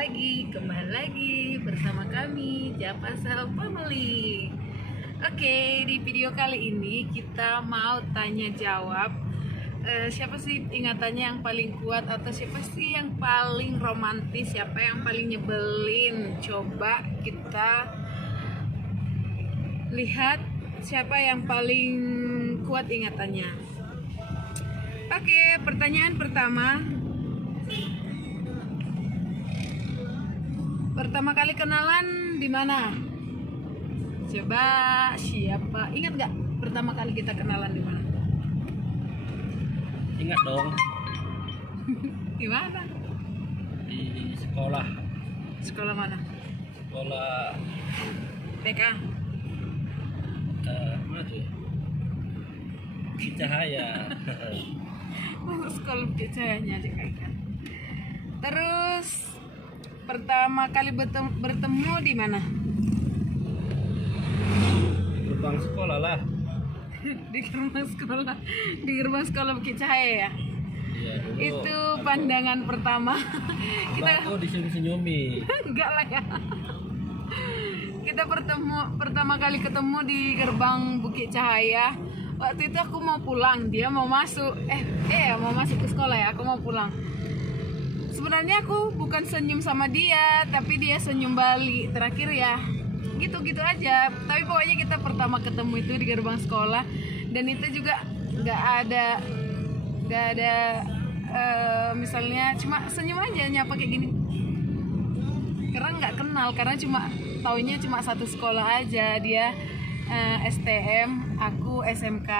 kembali lagi bersama kami Japasel Family. Oke, di video kali ini kita mau tanya jawab, siapa sih ingatannya yang paling kuat, atau siapa sih yang paling romantis, siapa yang paling nyebelin. Coba kita lihat siapa yang paling kuat ingatannya. Oke, pertanyaan pertama kali kenalan di mana? Coba siapa ingat nggak pertama kali kita kenalan di mana? Ingat dong. Di mana? Di sekolah. Sekolah mana? Sekolah TK. mana tuh? Bukit Cahaya. Sekolah Bukit Cahayanya aja kan. Terus pertama kali bertemu di mana? Di gerbang sekolah lah. Di gerbang sekolah Bukit Cahaya ya. Iya dulu. Itu pandangan pertama. Aku disenyum-senyumi. Enggak lah ya. Kita pertama kali ketemu di gerbang Bukit Cahaya. Waktu itu aku mau pulang, dia mau masuk. Mau masuk ke sekolah ya. Aku mau pulang. Sebenarnya aku bukan senyum sama dia, tapi dia senyum balik. Terakhir ya gitu-gitu aja. Tapi pokoknya kita pertama ketemu itu di gerbang sekolah, dan itu juga nggak ada misalnya cuma senyum aja, nyapa kayak gini. Karena nggak kenal, karena taunya cuma satu sekolah aja. Dia STM, aku SMK.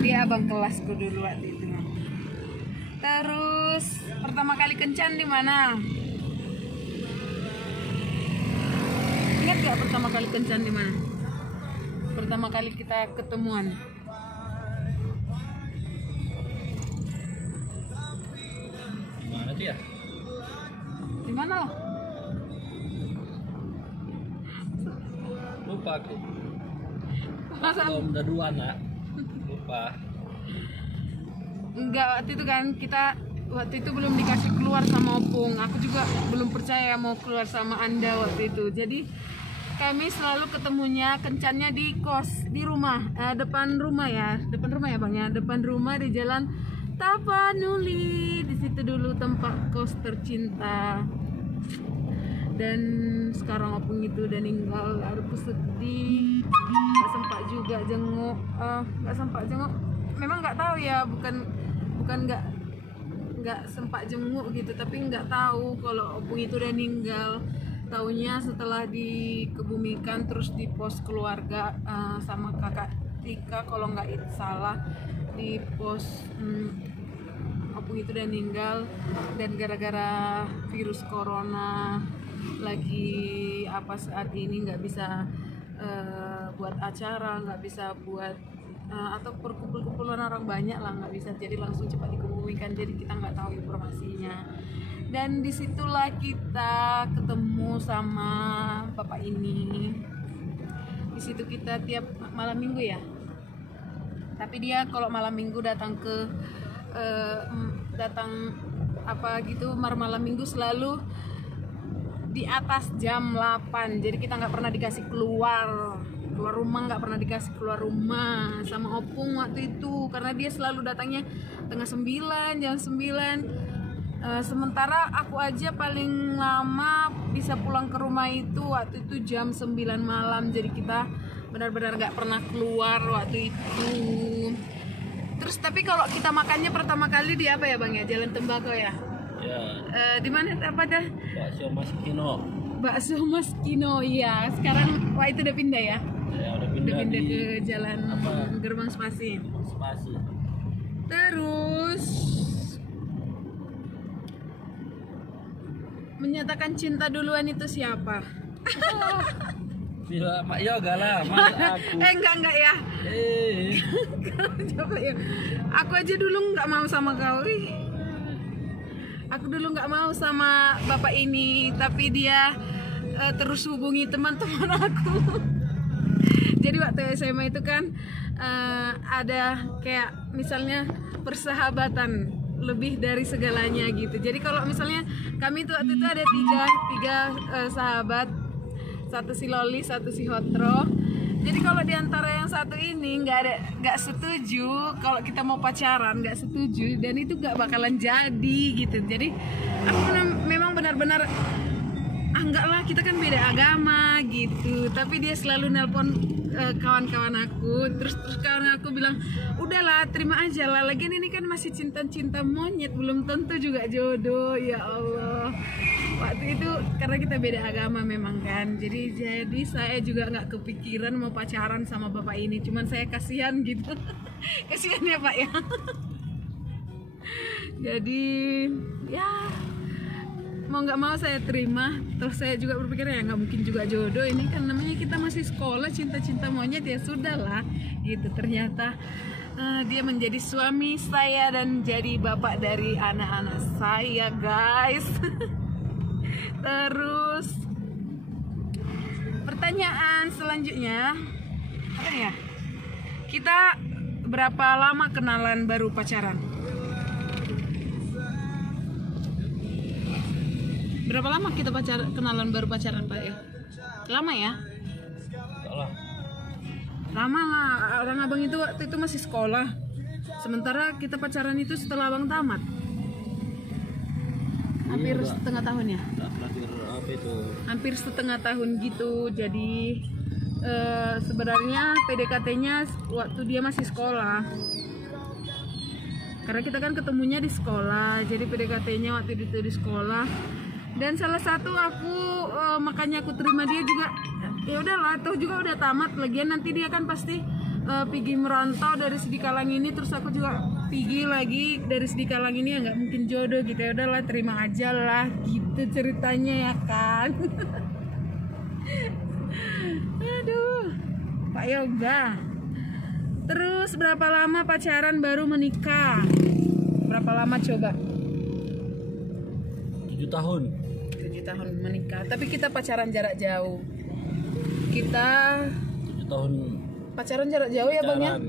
Dia abang kelasku dulu waktu itu. Terus pertama kali kencan di mana? Ingat gak pertama kali kencan di mana? Pertama kali kita ketemuan. Mana tuh ya? Di mana loh? Lupa aku. Masa? Udah 2 anak. Lupa. Enggak, waktu itu belum dikasih keluar sama opung. Aku juga belum percaya mau keluar sama Anda waktu itu. Jadi kami selalu ketemunya kencannya di kos, di rumah, depan rumah ya bang ya, depan rumah di Jalan Tapanuli. Di situ dulu tempat kos tercinta. Dan sekarang opung itu udah meninggal. Aku sedih. Gak sempat juga jenguk. Memang nggak tahu ya, bukan nggak sempat jenguk gitu, tapi nggak tahu kalau opung itu udah meninggal. Taunya setelah dikebumikan, terus di pos keluarga sama kakak Tika kalau nggak salah, di pos opung itu udah meninggal. Dan gara-gara virus corona lagi saat ini nggak bisa buat acara, nggak bisa buat atau perkumpul-kumpulan orang banyak lah, nggak bisa, jadi langsung cepat dikebumikan, jadi kita nggak tahu informasinya. Dan disitulah kita ketemu sama bapak ini. Di situ kita tiap malam minggu ya, tapi dia kalau malam minggu datang malam minggu selalu di atas jam 8, jadi kita nggak pernah dikasih keluar rumah, nggak pernah dikasih keluar rumah sama opung waktu itu, karena dia selalu datangnya tengah 9, jam 9. Sementara aku aja paling lama bisa pulang ke rumah itu waktu itu jam 9 malam. Jadi kita benar-benar nggak pernah keluar waktu itu. Terus tapi kalau kita makannya pertama kali di apa ya bang ya? Jalan Tembakau ya? Ya. Di mana apa dah? Bakso Mas Kino. Iya. Sekarang itu udah pindah ya? Ya, udah Udah pindah di ke jalan Gerbang Spasi. Terus menyatakan cinta duluan itu siapa? Bila Mak Yoga lah, Mas aku. Enggak ya. Coba ya. Aku aja dulu nggak mau sama kau. Aku dulu nggak mau sama bapak ini, tapi dia terus hubungi teman-teman aku. Jadi waktu SMA itu kan ada kayak misalnya persahabatan lebih dari segalanya gitu. Jadi kalau misalnya kami tuh waktu itu ada tiga sahabat, satu si Loli, satu si Hotro. Jadi kalau diantara yang satu ini nggak setuju kalau kita mau pacaran, nggak setuju, dan itu nggak bakalan jadi gitu. Jadi aku memang benar-benar enggak lah, kita kan beda agama gitu. Tapi dia selalu nelpon kawan-kawan aku, terus kawan aku bilang udahlah terima aja lah, lagian ini kan masih cinta-cinta monyet, belum tentu juga jodoh. Ya Allah, waktu itu karena kita beda agama memang kan, jadi saya juga nggak kepikiran mau pacaran sama bapak ini, cuman saya kasihan gitu. Kasihan ya Pak ya. Jadi ya mau nggak mau saya terima. Terus saya juga berpikir ya nggak mungkin juga jodoh, ini kan namanya kita masih sekolah, cinta-cinta monyet, ya sudahlah gitu. Ternyata dia menjadi suami saya dan jadi bapak dari anak-anak saya guys. Terus pertanyaan selanjutnya apa ya, kita berapa lama kenalan baru pacaran? Berapa lama kita kenalan baru pacaran Pak ya? Lama ya? Salah. Lama lah, orang abang itu waktu itu masih sekolah. Sementara kita pacaran itu setelah abang tamat. Hampir setengah tahun ya? Apa itu? Hampir setengah tahun gitu. Jadi sebenarnya PDKT-nya waktu dia masih sekolah. Karena kita kan ketemunya di sekolah, jadi PDKT-nya waktu itu di sekolah. Dan salah satu makanya aku terima dia juga, ya udahlah, toh juga udah tamat, lagian nanti dia kan pasti pergi merantau dari Sidikalang ini, terus aku juga pergi lagi dari Sidikalang ini, ya nggak mungkin jodoh gitu. Ya udahlah terima aja lah gitu ceritanya ya kan. Aduh Pak Yoga. Terus berapa lama pacaran baru menikah? Berapa lama coba? 7 tahun. 7 tahun menikah, tapi kita pacaran jarak jauh. Kita 7 tahun pacaran jarak jauh ya Bang ya? pacaran.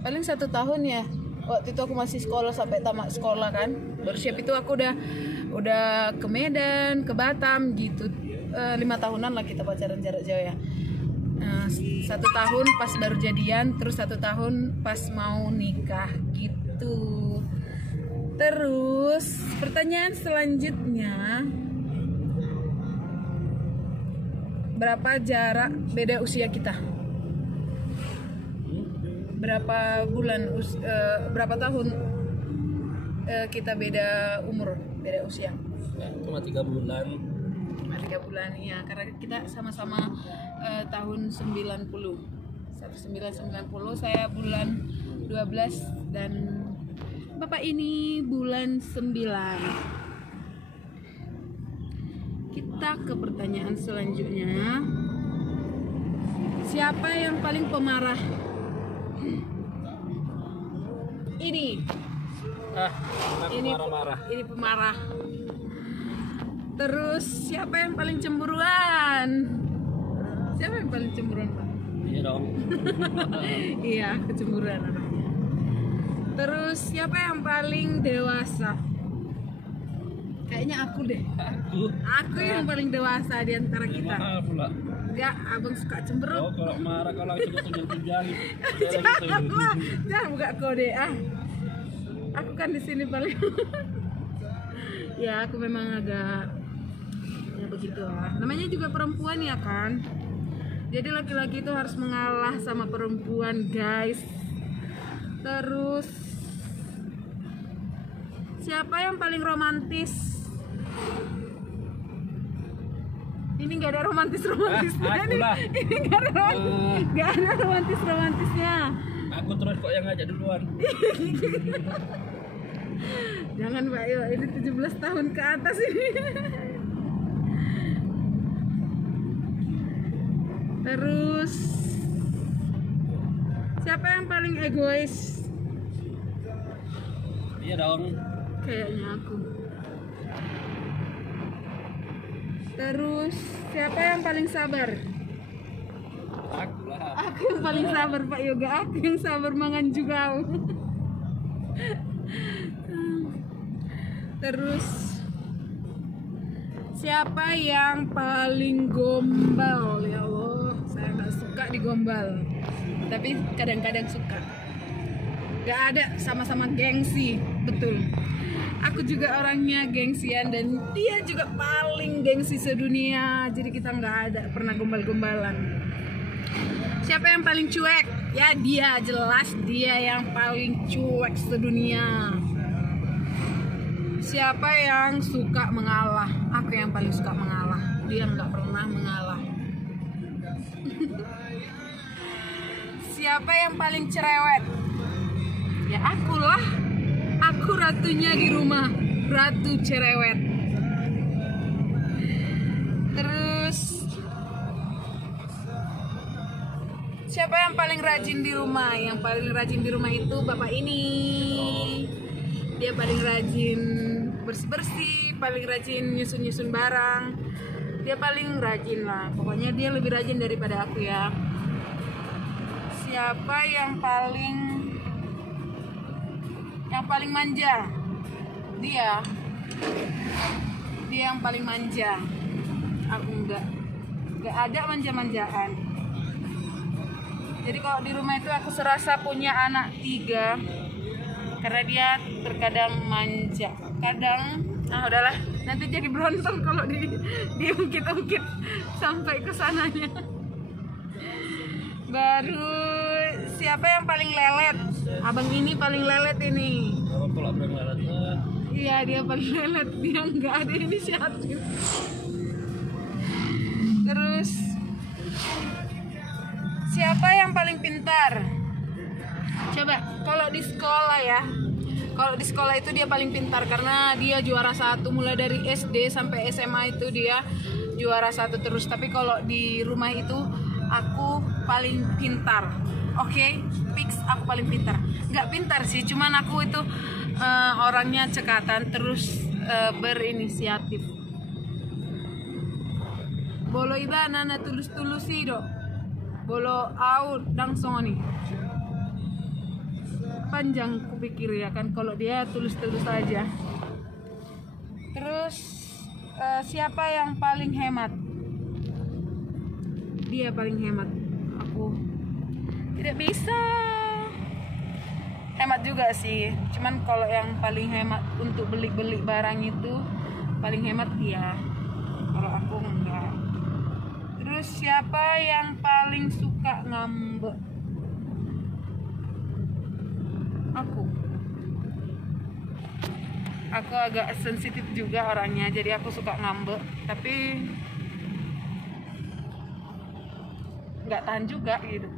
Paling 1 tahun ya. Waktu itu aku masih sekolah sampai tamat sekolah kan. Baru siap itu aku udah ke Medan, ke Batam gitu. 5 tahunan lah kita pacaran jarak jauh ya. 1 tahun pas baru jadian, terus 1 tahun pas mau nikah gitu. Terus pertanyaan selanjutnya, berapa jarak beda usia kita? Berapa bulan, berapa tahun kita beda umur, beda usia? Cuma 3 bulan. Cuma 3 bulan ya, karena kita sama-sama tahun 90. 1990, saya bulan 12 dan Bapak ini bulan 9. Kita ke pertanyaan selanjutnya. Siapa yang paling pemarah? Ini. Ini marah-marah. Ini pemarah. Terus siapa yang paling cemburuan? Siapa yang paling cemburuan, Pak? Iya dong. Iya, kecemburuan orangnya. Terus siapa yang paling dewasa? Kayaknya aku deh. Aku yang paling dewasa di antara kita. Maaf pula. Enggak, abang suka cemberut. Oh, kalau marah kalau sudah tunjuk-tunjuk gitu. Janganlah, jangan buka kode ah. Aku kan di sini paling. Ya, aku memang agak ya begitu lah. Namanya juga perempuan ya kan. Jadi laki-laki itu harus mengalah sama perempuan, guys. Terus siapa yang paling romantis? Ini nggak ada romantisnya. Ini nggak ada romantisnya. Aku terus kok yang ngajak duluan. Jangan Pak Yo, ini 17 tahun ke atas ini. Terus siapa yang paling egois? Iya dong. Kayaknya aku. Terus siapa yang paling sabar? Aku lah. Aku yang paling sabar Pak Yoga, aku yang sabar mangan juga. Terus siapa yang paling gombal? Ya Allah, saya nggak suka digombal, tapi kadang-kadang suka. Gak ada, sama-sama gengsi, betul. Aku juga orangnya gengsian dan dia juga paling gengsi sedunia. Jadi kita nggak ada pernah gombal-gombalan. Siapa yang paling cuek? Ya dia, jelas dia yang paling cuek sedunia. Siapa yang suka mengalah? Aku yang paling suka mengalah. Dia nggak pernah mengalah. Siapa yang paling cerewet? Ya akulah. Aku ratunya di rumah, ratu cerewet. Terus siapa yang paling rajin di rumah? Yang paling rajin di rumah itu bapak ini. Dia paling rajin bersih-bersih, paling rajin nyusun-nyusun barang. Dia paling rajin lah. Pokoknya dia lebih rajin daripada aku ya. Siapa yang paling manja? Dia yang paling manja. Aku enggak ada manja-manjaan. Jadi kalau di rumah itu aku serasa punya anak 3 karena dia terkadang manja, kadang udahlah, nanti jadi berantem kalau diungkit-ungkit sampai ke sananya. Baru siapa yang paling lelet? Abang ini paling lelet ini. Apa pula paling lelet? Iya, dia paling lelet, dia nggak ada inisiatif. Terus siapa yang paling pintar? Coba kalau di sekolah ya. Kalau di sekolah itu dia paling pintar karena dia juara 1 mulai dari SD sampai SMA itu dia juara 1 terus. Tapi kalau di rumah itu aku paling pintar. Oke, fix aku paling pintar. Nggak pintar sih, cuman aku itu orangnya cekatan terus berinisiatif. Bolo ibana na tulus-tulusi do. Bolo au langsung nih. Panjang kupikir ya kan kalau dia tulus-tulus aja. Terus siapa yang paling hemat? Dia paling hemat. Aku tidak bisa hemat juga sih. Cuman kalau yang paling hemat untuk beli-beli barang itu paling hemat dia. Kalau aku enggak. Terus siapa yang paling suka ngambek? Aku agak sensitif juga orangnya, jadi aku suka ngambek, tapi nggak tahan juga gitu.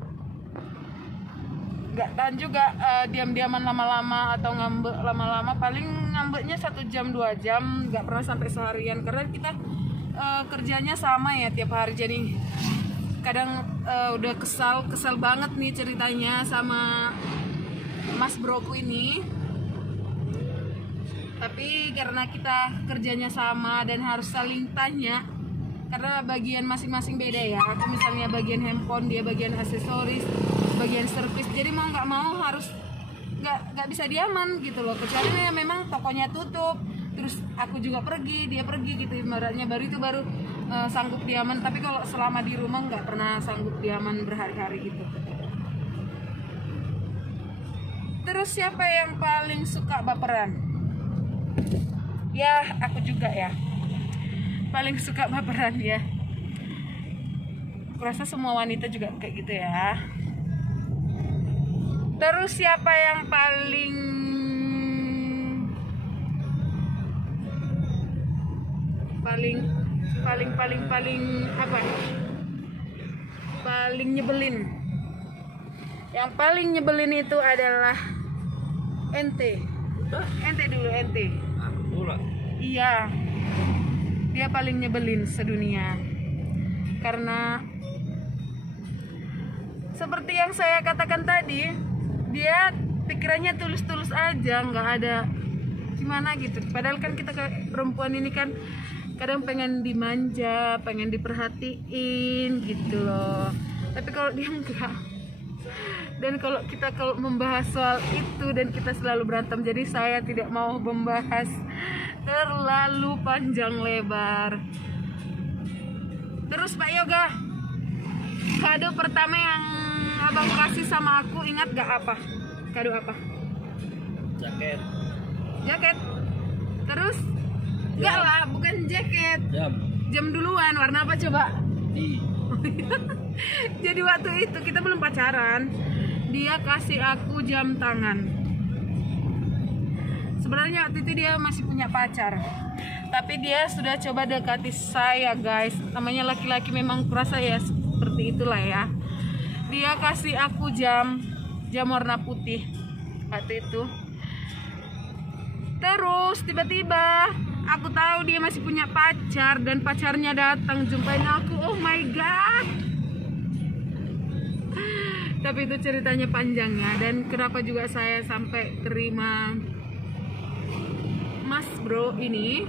Nggak tahan juga diam-diaman lama-lama atau ngambek lama-lama. Paling ngambeknya 1 jam 2 jam, nggak pernah sampai seharian karena kita kerjanya sama ya tiap hari. Jadi kadang udah kesal banget nih ceritanya sama Mas Broku ini, tapi karena kita kerjanya sama dan harus saling tanya karena bagian masing-masing beda ya. Aku misalnya bagian handphone, dia bagian aksesoris, bagian servis, jadi mau nggak mau harus nggak bisa diaman gitu loh, kecuali ya memang tokonya tutup terus aku juga pergi, dia pergi gitu ibaratnya, baru sanggup diaman. Tapi kalau selama di rumah nggak pernah sanggup diaman berhari-hari gitu. Terus siapa yang paling suka baperan? Ya aku juga ya, paling suka baperan ya. Kurasa semua wanita juga kayak gitu ya. Terus siapa yang paling apa? Paling nyebelin. Yang paling nyebelin itu adalah ente. Ente dulu, ente. Aku pula. Iya. Dia paling nyebelin sedunia. Karena seperti yang saya katakan tadi, dia pikirannya tulus-tulus aja, nggak ada gimana gitu. Padahal kan kita perempuan ini kan kadang pengen dimanja, pengen diperhatiin gitu loh. Tapi kalau dia enggak, Dan kalau kita membahas soal itu dan kita selalu berantem, jadi saya tidak mau membahas terlalu panjang lebar. Terus Pak Yoga, kado pertama yang abang kasih sama aku, ingat gak apa? Kado apa? Jaket. Terus? Enggak lah, bukan jaket. Jam duluan, warna apa coba? Jadi waktu itu kita belum pacaran, dia kasih aku jam tangan. Sebenarnya waktu itu dia masih punya pacar, tapi dia sudah coba dekati saya guys. Namanya laki-laki memang kurasa ya seperti itulah ya. Dia kasih aku jam warna putih waktu itu. Terus tiba-tiba aku tahu dia masih punya pacar dan pacarnya datang jumpain aku. Oh my god. Tapi itu ceritanya panjang ya. Dan kenapa juga saya sampai terima Mas Bro ini,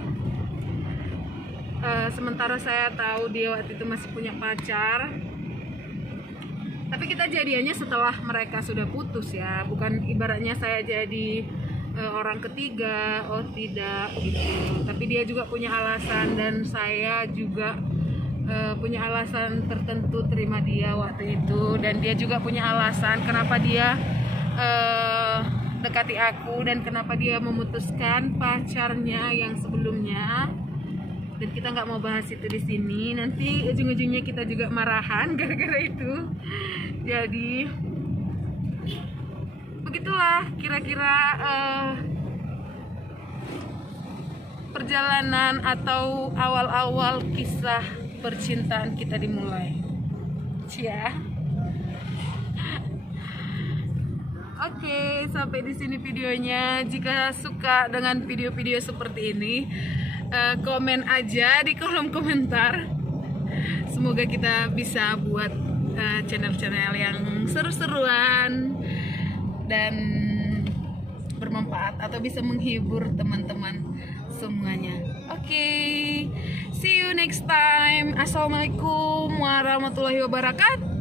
sementara saya tahu dia waktu itu masih punya pacar. Tapi kita jadiannya setelah mereka sudah putus ya, bukan ibaratnya saya jadi orang ketiga. Oh tidak gitu. Tapi dia juga punya alasan dan saya juga punya alasan tertentu terima dia waktu itu, dan dia juga punya alasan kenapa dia dekati aku dan kenapa dia memutuskan pacarnya yang sebelumnya. Dan kita nggak mau bahas itu di sini, nanti ujung-ujungnya kita juga marahan gara-gara itu. Jadi begitulah kira-kira perjalanan atau awal-awal kisah percintaan kita dimulai. Cia. Oke, sampai di sini videonya. Jika suka dengan video-video seperti ini, komen aja di kolom komentar. Semoga kita bisa buat channel-channel yang seru-seruan dan bermanfaat atau bisa menghibur teman-teman semuanya. Oke, see you next time. Assalamualaikum warahmatullahi wabarakatuh.